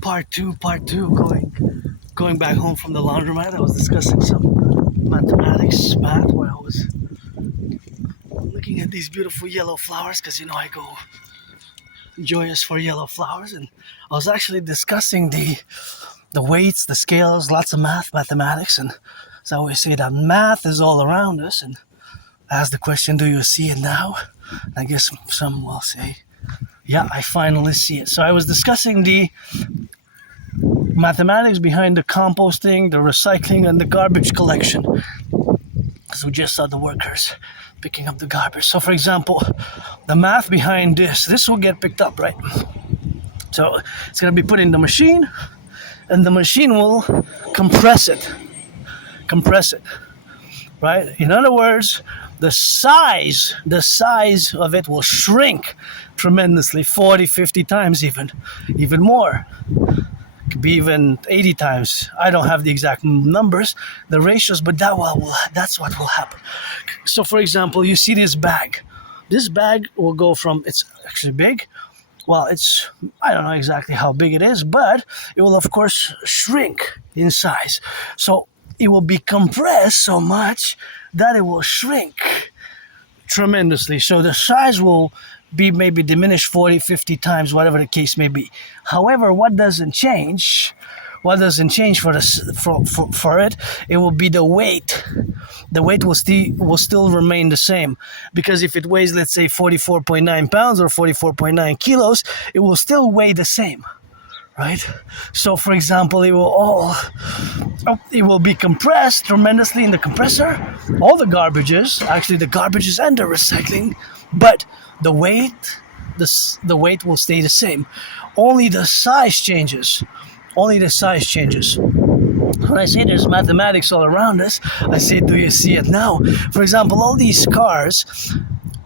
Part two. Going back home from the laundromat, I was discussing some math, where I was looking at these beautiful yellow flowers, because I go joyous for yellow flowers, and I was actually discussing the weights, the scales, lots of mathematics, and as I always say, that math is all around us. And I asked the question, do you see it now? I guess some will say, yeah, I finally see it. So I was discussing the mathematics behind the composting, the recycling, and the garbage collection. Because we just saw the workers picking up the garbage. So for example, the math behind this will get picked up, right? So it's going to be put in the machine, and the machine will compress it, right? In other words, the size of it will shrink tremendously, 40, 50 times even more. Could be even 80 times. I don't have the exact numbers, the ratios, but that's what will happen. So for example, you see this bag. This bag will go from, it's actually big. Well, I don't know exactly how big it is, but it will of course shrink in size. So it will be compressed so much that it will shrink tremendously. So the size will be maybe diminished 40, 50 times, whatever the case may be. However, what doesn't change for it, it will be the weight. The weight will still remain the same, because if it weighs, let's say, 44.9 pounds or 44.9 kilos, it will still weigh the same, right? So for example, it will be compressed tremendously in the compressor, all the garbages and the recycling, but the weight will stay the same. Only the size changes. When I say there's mathematics all around us, I say, do you see it now? For example, all these cars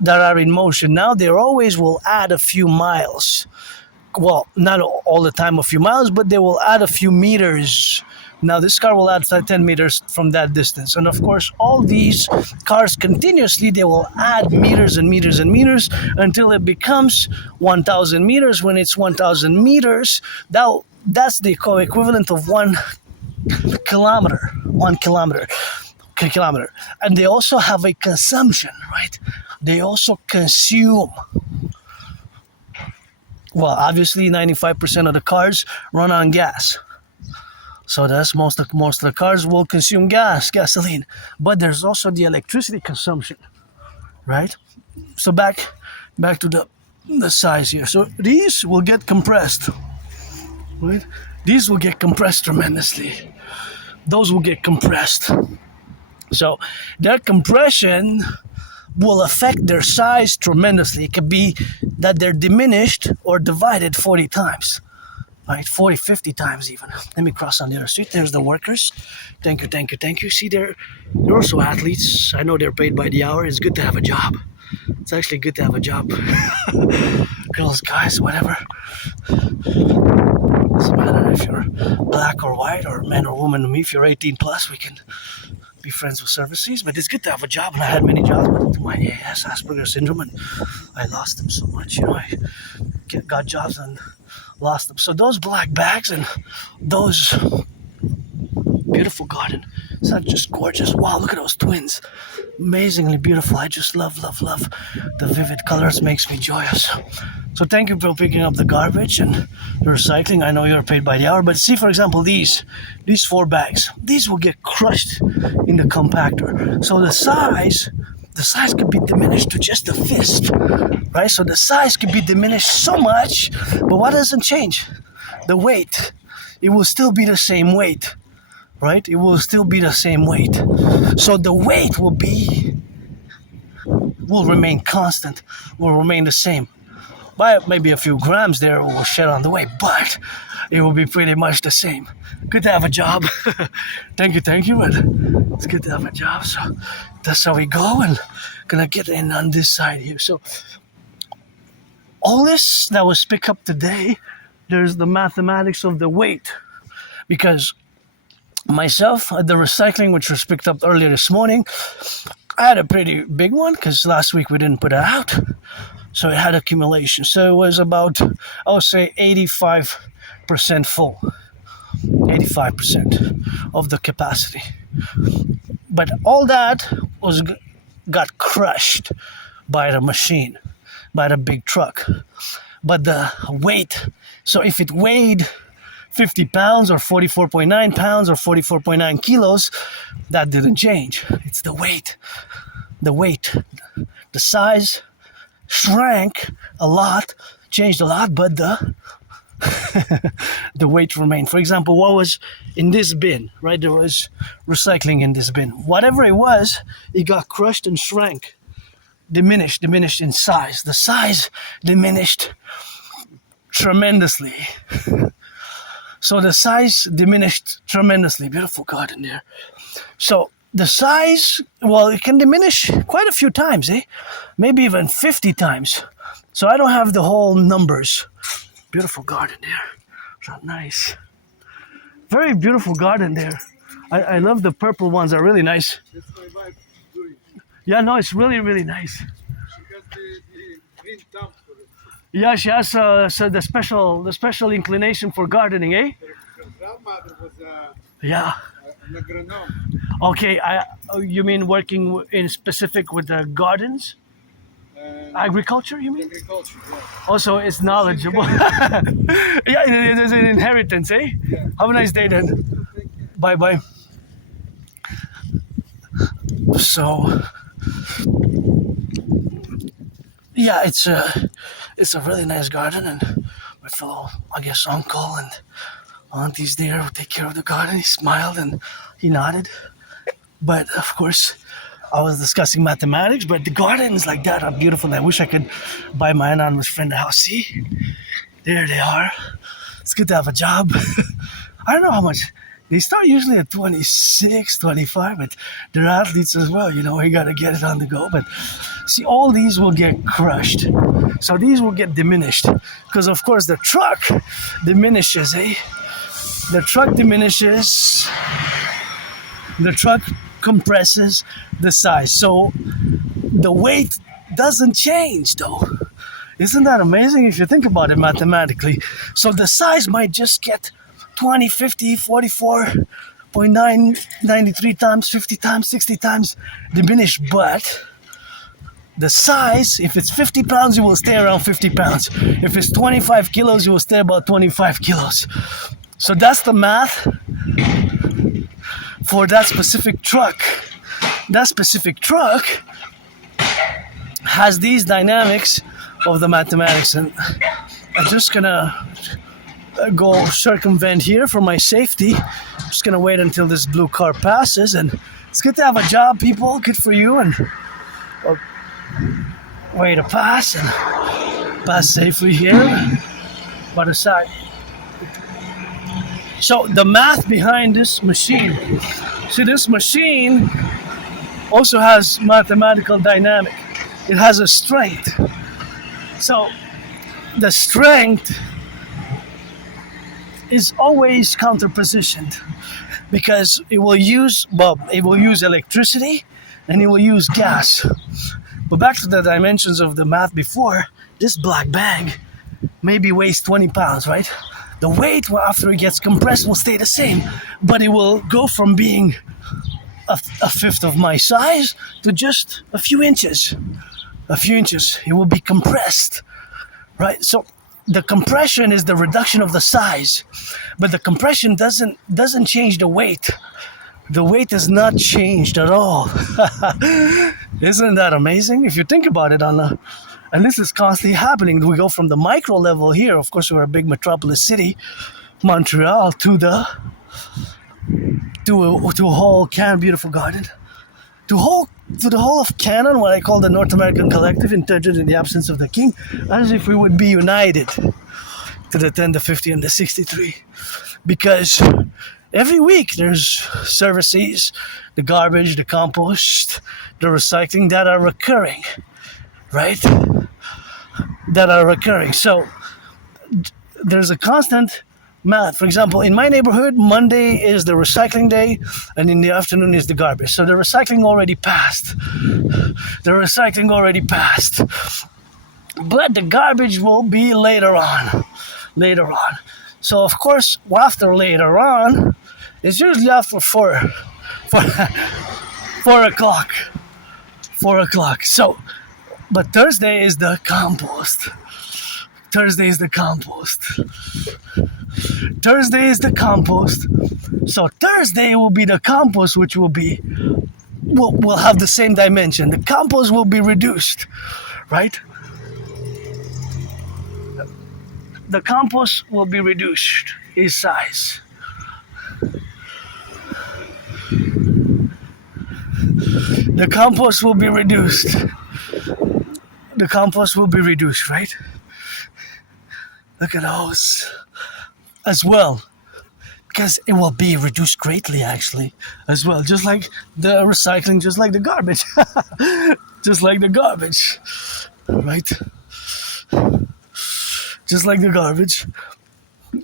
that are in motion now, they always will add a few miles. Well, not all the time a few miles, but they will add a few meters. Now this car will add 10 meters from that distance. And of course, all these cars continuously, they will add meters and meters and meters until it becomes 1,000 meters. When it's 1,000 meters, that's the equivalent of 1 kilometer. And they also have a consumption, right? They also consume. Well, obviously 95% of the cars run on gas. So that's most of the cars will consume gasoline. But there's also the electricity consumption, right? So back to the size here. So these will get compressed, right? These will get compressed tremendously. Those will get compressed. So their compression will affect their size tremendously. It could be that they're diminished or divided 40 times. Right, 40, 50 times even. Let me cross on the other street. There's the workers. Thank you. See, they're also athletes. I know they're paid by the hour. It's good to have a job. It's actually good to have a job. Girls, guys, whatever. Doesn't matter if you're black or white or man or woman. To me, if you're 18 plus, we can be friends with services. But it's good to have a job, and I had many jobs, but to my AS, Asperger's syndrome, and I lost them so much. I got jobs and lost them. So those black bags and those beautiful garden, it's not just gorgeous. Wow, look at those twins, amazingly beautiful. I just love the vivid colors. Makes me joyous. So thank you for picking up the garbage and the recycling. I know you're paid by the hour, but see, for example, these 4 bags, these will get crushed in the compactor. So the size could be diminished to just a fist, right? So the size could be diminished so much, but what doesn't change? The weight. It will still be the same weight, right? It will still be the same weight. So the weight will remain constant, will remain the same. By maybe a few grams there will shed on the way, but it will be pretty much the same. Good to have a job. Thank you, but it's good to have a job. So that's how we go, and gonna get in on this side here. So all this that was picked up today, there's the mathematics of the weight, because myself, the recycling, which was picked up earlier this morning, I had a pretty big one because last week we didn't put it out. So it had accumulation. So it was about, I would say 85 85% full, 85% of the capacity. But all that got crushed by the machine, by the big truck. But the weight, so if it weighed 50 pounds or 44.9 pounds or 44.9 kilos, that didn't change. It's the weight. The weight. The size shrank a lot, changed a lot, but the the weight remained. For example, what was in this bin, right? There was recycling in this bin. Whatever it was, it got crushed and shrank, diminished in size. The size diminished tremendously. So the size diminished tremendously. Beautiful garden there. So the size, well, it can diminish quite a few times, maybe even 50 times. So I don't have the whole numbers. Beautiful garden there. So nice. Very beautiful garden there. I love the purple ones, are really nice. That's my wife doing. Yeah, no, it's really, really nice. She has the green thumb for it. Yeah, she has so the special inclination for gardening, eh? Her grandmother was Yeah. an agronome. Okay, you mean working in specific with the gardens? Agriculture, you mean? Agriculture, yeah. Also, it's knowledgeable. Yeah, it is an inheritance, eh? Yeah. Have a nice day then. Bye-bye. So, yeah, it's a really nice garden, and my fellow, I guess, uncle and auntie's there who take care of the garden. He smiled and he nodded. But of course, I was discussing mathematics, but the gardens like that are beautiful. I wish I could buy my anonymous friend a house. See, there they are. It's good to have a job. I don't know how much. They start usually at 26, 25, but they're athletes as well. You know, you got to get it on the go. But see, all these will get crushed. So these will get diminished. Because, of course, the truck diminishes, eh? The truck diminishes. The truck compresses the size. So the weight doesn't change, though. Isn't that amazing if you think about it mathematically? So the size might just get 20, 50, 44.9, 93 times, 50 times, 60 times diminished. But the size, if it's 50 pounds, you will stay around 50 pounds. If it's 25 kilos, you will stay about 25 kilos. So that's the math for that specific truck. That specific truck has these dynamics of the mathematics, and I'm just gonna go circumvent here for my safety. I'm just gonna wait until this blue car passes, and it's good to have a job, people. Good for you, and way to pass and pass safely here by the side. So the math behind this machine. See, this machine also has mathematical dynamic. It has a strength. So the strength is always counterpositioned because it will use electricity and it will use gas. But back to the dimensions of the math before, this black bag maybe weighs 20 pounds, right? The weight after it gets compressed will stay the same, but it will go from being a fifth of my size to just a few inches. A few inches. It will be compressed, right? So the compression is the reduction of the size, but the compression doesn't change the weight. The weight is not changed at all. Isn't that amazing? If you think about it and this is constantly happening. We go from the micro level here, of course we're a big metropolis city, Montreal, to a whole beautiful garden. To the whole of Canada, what I call the North American Collectif, integrated in the absence of the king, as if we would be united to the 10, the 50, and the 63. Because every week there's services, the garbage, the compost, the recycling that are recurring, right? That are recurring. So there's a constant math. For example, in my neighborhood, Monday is the recycling day, and in the afternoon is the garbage. So the recycling already passed. But the garbage will be later on. So of course, after later on, it's usually after 4, 4 o'clock. 4 o'clock. So, but Thursday is the compost. Thursday is the compost. Thursday is the compost. So Thursday will be the compost, which will have the same dimension. The compost will be reduced, right? The compost will be reduced in size. The compost will be reduced. The compost will be reduced, right? Look at those as well. Because it will be reduced greatly, actually, as well. Just like the recycling, just like the garbage. Just like the garbage, right? Just like the garbage.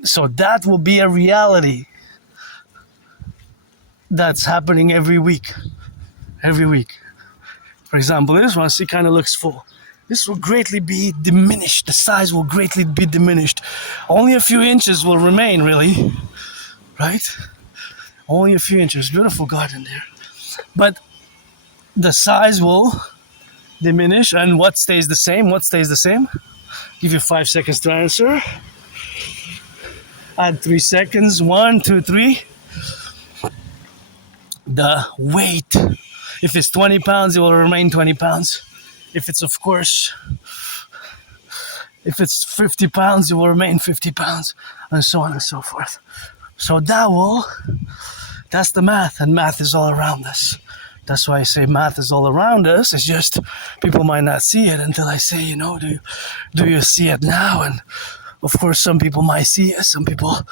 So that will be a reality that's happening every week. Every week. For example, this one, see, kind of looks full. This will greatly be diminished. The size will greatly be diminished. Only a few inches will remain, really. Right? Only a few inches. Beautiful garden there. But the size will diminish. And what stays the same? What stays the same? Give you 5 seconds to answer. Add 3 seconds. 1, 2, 3. The weight. If it's 20 pounds, it will remain 20 pounds. If it's 50 pounds, it will remain 50 pounds. And so on and so forth. So that's the math. And math is all around us. That's why I say math is all around us. It's just people might not see it until I say, do you see it now? And of course, some people might see it. Some people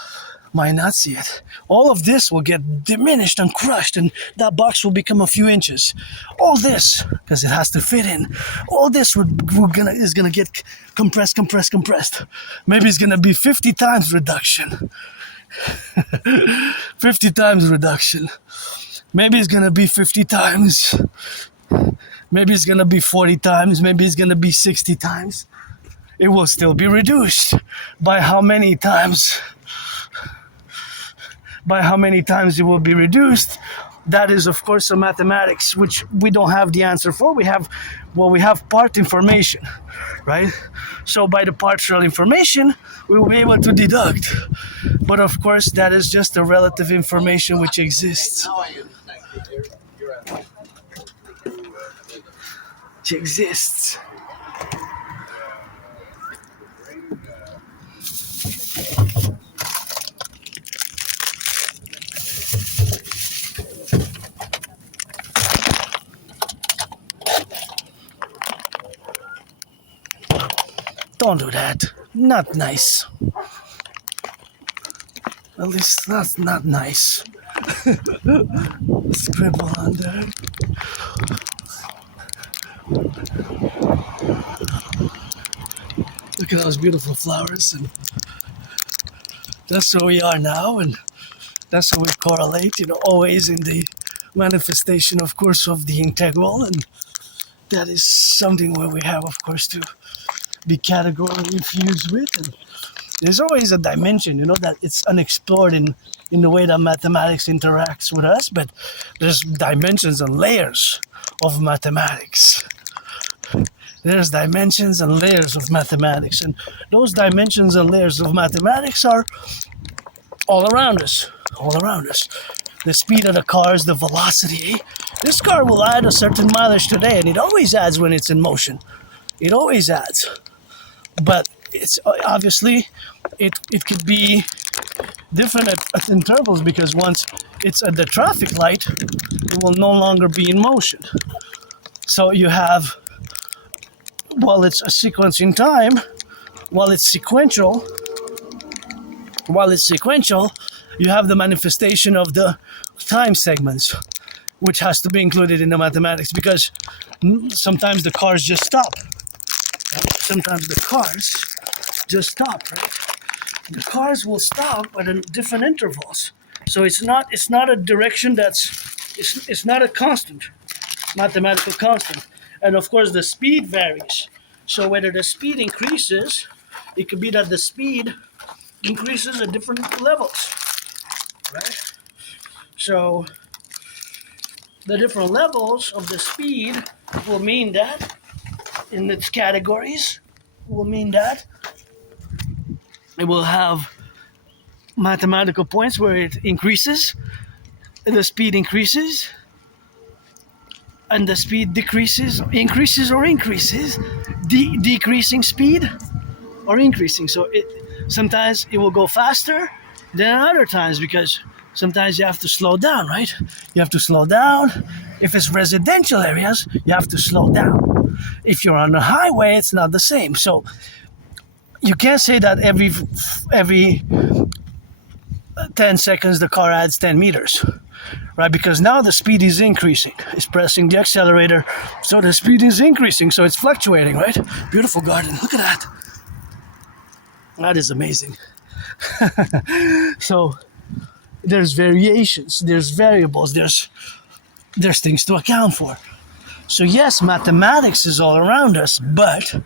might not see it. All of this will get diminished and crushed, and that box will become a few inches. All this, because it has to fit in, all this is gonna get compressed. Maybe it's gonna be 50 times reduction. 50 times reduction. Maybe it's gonna be 50 times. Maybe it's gonna be 40 times. Maybe it's gonna be 60 times. It will still be reduced. By how many times? By how many times it will be reduced? That is, of course, a mathematics, which we don't have the answer for. We have part information, right? So by the partial information, we will be able to deduct. But of course, that is just the relative information which exists. Which exists. Don't do that. Not nice. At least that's not nice. Scribble on there. Look at those beautiful flowers. And that's where we are now. And that's how we correlate, always in the manifestation, of course, of the integral. And that is something where we have, of course, to be categorically fused with. And there's always a dimension, that it's unexplored in the way that mathematics interacts with us, but there's dimensions and layers of mathematics. There's dimensions and layers of mathematics, and those dimensions and layers of mathematics are all around us. The speed of the cars, the velocity. This car will add a certain mileage today, and it always adds when it's in motion. It always adds. But it's obviously, it could be different at intervals, because once it's at the traffic light, it will no longer be in motion. So you have, while it's a sequence in time, while it's sequential, you have the manifestation of the time segments, which has to be included in the mathematics, because sometimes the cars just stop. Sometimes the cars just stop, right? The cars will stop at different intervals. So it's not a direction it's not a constant, mathematical constant. And of course the speed varies. So whether the speed increases, it could be that the speed increases at different levels, right? So the different levels of the speed will mean that in its categories will mean that it will have mathematical points where it increases, the speed increases, and the speed decreases, increases, decreasing speed or increasing. So sometimes it will go faster than other times because sometimes you have to slow down, right? You have to slow down. If it's residential areas, you have to slow down. If you're on the highway, it's not the same. So you can't say that every 10 seconds the car adds 10 meters, right? Because now the speed is increasing. It's pressing the accelerator, so the speed is increasing, so it's fluctuating, right? Beautiful garden. Look at that. That is amazing. So there's variations, there's variables, there's things to account for. So yes, mathematics is all around us, but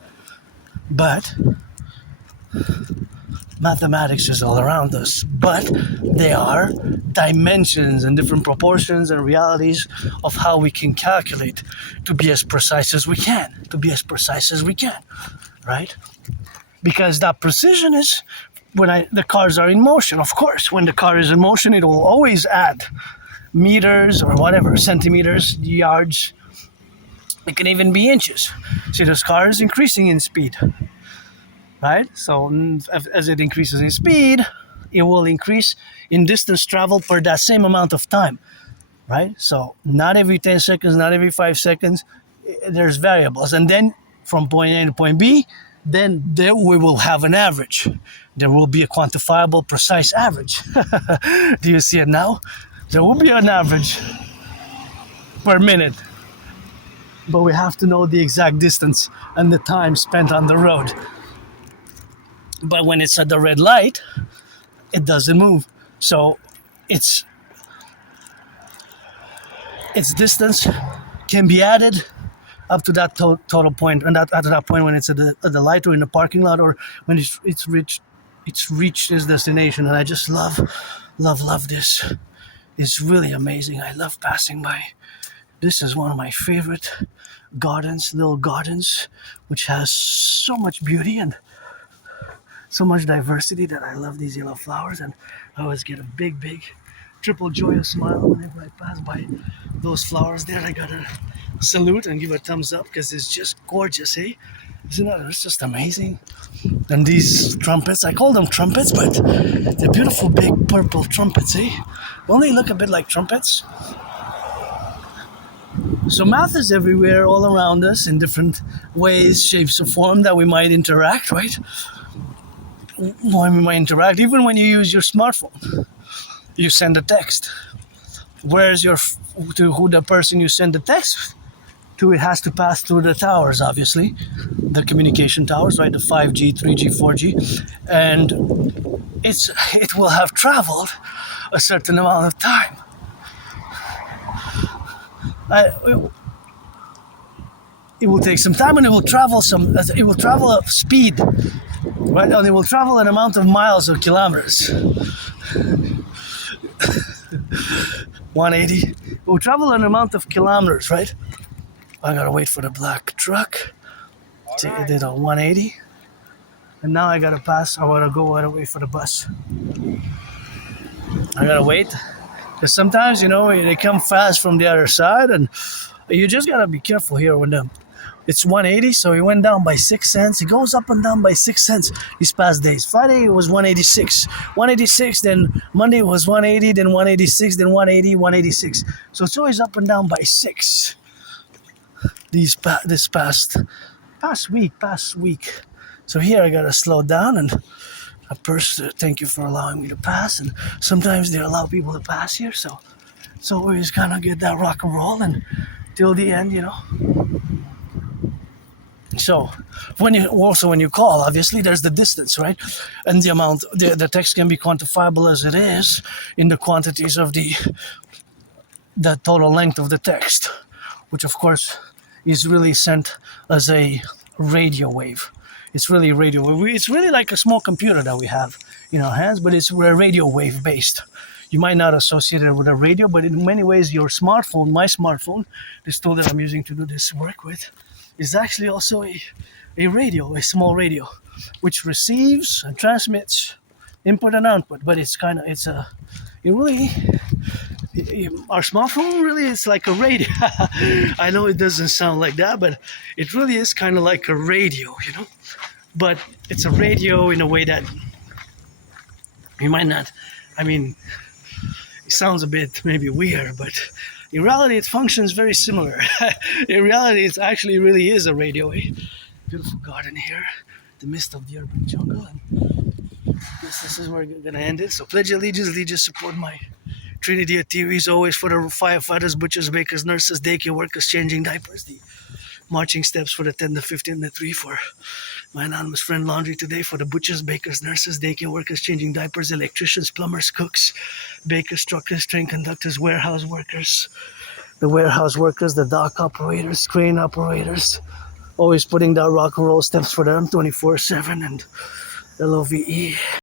mathematics is all around us, but there are dimensions and different proportions and realities of how we can calculate to be as precise as we can, right? Because that precision is when the cars are in motion. Of course, when the car is in motion, it will always add meters or whatever, centimeters, yards. It can even be inches. See, this car is increasing in speed, right? So as it increases in speed, it will increase in distance traveled per that same amount of time, right? So not every 10 seconds, not every 5 seconds, there's variables. And then from point A to point B, then there we will have an average. There will be a quantifiable, precise average. Do you see it now? There will be an average per minute. But we have to know the exact distance and the time spent on the road. But when it's at the red light, it doesn't move. So its distance can be added up to that total point, and at that point when it's at the light or in the parking lot or when it's reached its destination. And I just love this. It's really amazing. I love passing by. This is one of my favorite gardens, little gardens, which has so much beauty and so much diversity that I love these yellow flowers, and I always get a big triple joyous smile whenever I pass by those flowers there. I gotta salute and give a thumbs up because it's just gorgeous, eh? Isn't that? It's just amazing. And these trumpets, I call them trumpets, but they're beautiful big purple trumpets, eh? Don't they look a bit like trumpets? So math is everywhere, all around us, in different ways, shapes, or form that we might interact, right? When we might interact, even when you use your smartphone, you send a text. To who the person you send the text to, it has to pass through the towers, obviously, the communication towers, right? The 5G, 3G, 4G, and it will have traveled a certain amount of time. It will take some time, and it will travel at speed, right? And it will travel an amount of miles or kilometers. 180. It will travel an amount of kilometers, right? I gotta wait for the black truck. It did a 180, and now I gotta pass. I gotta wait for the bus. I gotta wait. Because sometimes, they come fast from the other side, and you just gotta be careful here with them. It's 180, so it went down by 6 cents. It goes up and down by 6 cents these past days. Friday it was 186. 186, then Monday was 180, then 186, then 180, 186. So it's always up and down by 6. This past week. So here I gotta slow down and thank you for allowing me to pass. And sometimes they allow people to pass here, so we just kind of get that rock and roll and till the end, So when you call, obviously there's the distance, right? And the amount, the text can be quantifiable as it is in the quantities of the total length of the text, which of course is really sent as a radio wave. It's really a radio wave. It's really like a small computer that we have in our hands, but it's radio wave based. You might not associate it with a radio, but in many ways, your smartphone, my smartphone, this tool that I'm using to do this work with, is actually also a radio, a small radio, which receives and transmits input and output. But it's kind of, it really, our smartphone really is like a radio. I know it doesn't sound like that, but it really is kind of like a radio, you know? But it's a radio in a way that you might not, I mean, it sounds a bit maybe weird, but in reality it functions very similar. In reality it actually really is a radio. A beautiful garden here, the midst of the urban jungle, and this is where we're gonna end it. So pledge allegiance, support my Trinity of theories always for the firefighters, butchers, bakers, nurses, daycare workers, changing diapers, the marching steps for the 10, the 15, the 3 for my anonymous friend laundry today, for the butchers, bakers, nurses, daycare workers, changing diapers, electricians, plumbers, cooks, bakers, truckers, train conductors, warehouse workers, the dock operators, crane operators, always putting down rock and roll steps for them 24/7, and LOVE.